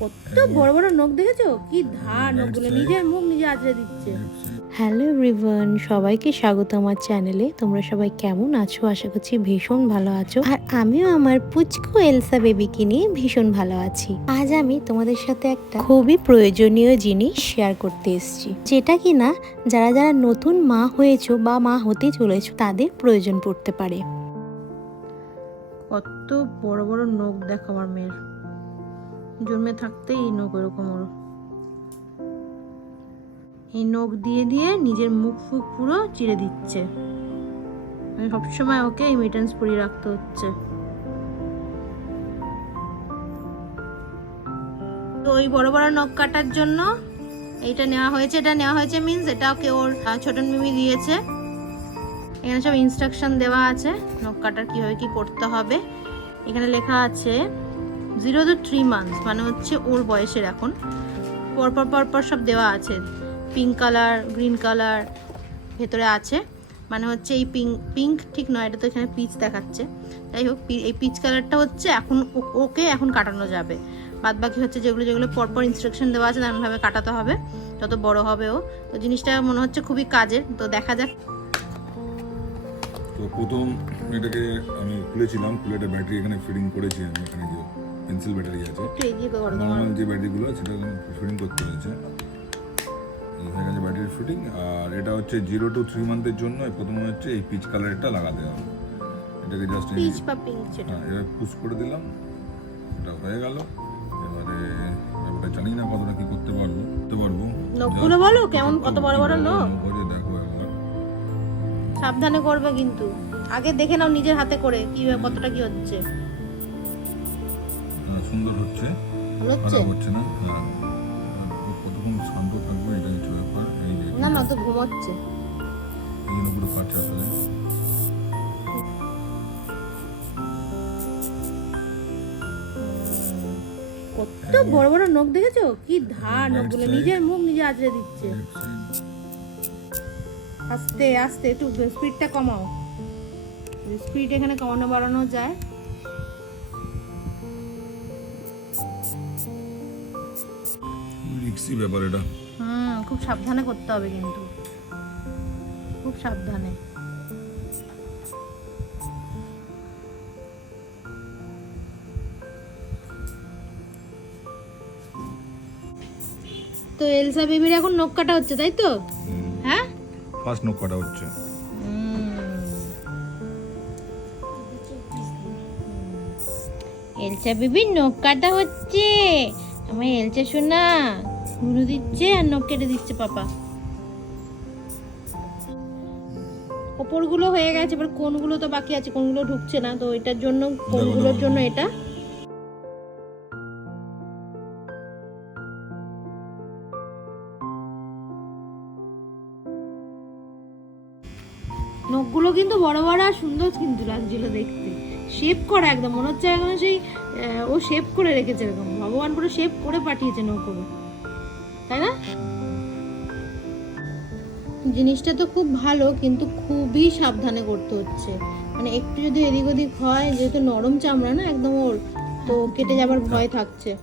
কত বড় বড় নখ দেখেছ? কি ধার নখগুলো নিজের মুখ নিজে আঁচড়ে দিচ্ছে। হ্যালো এভরিওয়ান সবাইকে স্বাগত আমার চ্যানেলে। তোমরা সবাই কেমন আছো? আশা করছি ভীষণ ভালো আছো। আর আমিও আমার পুচকু এলসা বেবিকে নিয়ে ভীষণ ভালো আছি। আজ আমি তোমাদের সাথে একটা খুবই প্রয়োজনীয় জিনিস শেয়ার করতে এসেছি। যেটা কি না যারা যারা নতুন মা হয়েছো বা মা হতে চলেছো তাদের প্রয়োজন পড়তে পারে। কত বড় বড় নখ দেখো আমার মেয়ের। জন্মে থাকতে এই নখ এরকম ওর। এই নখ দিয়ে দিয়ে নিজের মুখ ফুক পুরো চিড়ে দিচ্ছে। সবসময় ওকে ইমিটেন্স পরিয়ে রাখতে হচ্ছে। তো ওই বড় বড় নখ কাটার জন্য এইটা নেওয়া হয়েছে এটা নেওয়া হয়েছে মিন্স এটা ওকে ওর আহ, ছোট মিমি দিয়েছে। এখানে সব ইনস্ট্রাকশন দেওয়া আছে নখ কাটার কীভাবে কি করতে হবে। এখানে লেখা আছে জিরো টু থ্রি মান্থস মানে হচ্ছে ওর বয়সের এখন। পরপর পরপর সব দেওয়া আছে। পিঙ্ক কালার গ্রিন কালার ভেতরে আছে। মানে হচ্ছে এই পিঙ্ক পিঙ্ক ঠিক নয়, এটা তো এখানে পিচ দেখাচ্ছে। যাই হোক এই পিচ কালারটা হচ্ছে এখন ওকে এখন কাটানো যাবে। বাদ বাকি হচ্ছে যেগুলো যেগুলো পরপর ইনস্ট্রাকশন দেওয়া আছে, তেমনভাবে কাটাতে হবে। যত বড় হবে ও। তো জিনিসটা মনে হচ্ছে খুবই কাজের। তো দেখা যাক। তো প্রথম এটাকে আমি খুলেছিলাম, খুলে একটা ব্যাটারি এখানে ফিটিং করেছি আমি, এখানে যে পেন্সিল ব্যাটারি আছে। নর্মাল যে ব্যাটারিগুলো সেটা ফিটিং করতে হয়েছে। হয়ে গেছে ব্যাটারি ফিটিং আর এটা হচ্ছে জিরো টু থ্রি মান্থের জন্য প্রথমে হচ্ছে এই পিচ কালারটা লাগাতে হবে। এটাকে জাস্ট পিচ বা পিঙ্ক যেটা। হ্যাঁ এবার পুশ করে দিলাম। এটা হয়ে গেল। এবারে ব্যাপারটা জানি না কতটা কি করতে পারব করতে পারব। নখগুলো বলো কেমন কত বড় বড় নখ করে দেখো একবার। সাবধানে করবে কিন্তু। আগে দেখে নাও নিজের হাতে করে কি কতটা কি হচ্ছে। সুন্দর হচ্ছে। খারাপ হচ্ছে? না? হ্যাঁ। কতক্ষণ শান্ত থাকব এটা হচ্ছে ব্যাপার এই যে না না তো ঘুমাচ্ছে। এই জন্য পুরো আসলে কত বড় বড় নখ দেখেছ? কি ধার নখগুলো নিজের মুখ নিজে আঁচড়ে দিচ্ছে। আস্তে আস্তে একটু স্পিডটা কমাও। স্পিড এখানে কমানো বাড়ানো যায়। রিক্সি ব্যাপার এটা। হুম খুব সাবধানে করতে হবে কিন্তু। খুব সাবধানে। তো এলসা বেবির এখন নখ কাটা হচ্ছে তাই তো? হ্যাঁ? ফার্স্ট নখ কাটা হচ্ছে। এলচা বিবির নখ কাটা হচ্ছে। আমার এলচা শোনা ঘুরু দিচ্ছে আর নখ কেটে দিচ্ছে পাপা। ওপরগুলো হয়ে গেছে এবার কোনগুলো তো বাকি আছে কোনগুলো ঢুকছে না তো এটার জন্য কোনগুলোর জন্য এটা? নখগুলো কিন্তু বড় বড় আর সুন্দর কিন্তু লাগছিল দেখতে। শেপ করা একদম মনে হচ্ছে এখন সেই ও শেপ করে রেখেছে এরকম। ভগবান পুরো শেপ করে পাঠিয়েছে নৌকোগুলো জিনিসটা তো খুব ভালো, কিন্তু খুবই সাবধানে করতে হচ্ছে। মানে একটু যদি এদিক ওদিক হয়, যেহেতু নরম চামড়া না একদম ওর, তো কেটে যাবার ভয় থাকছে।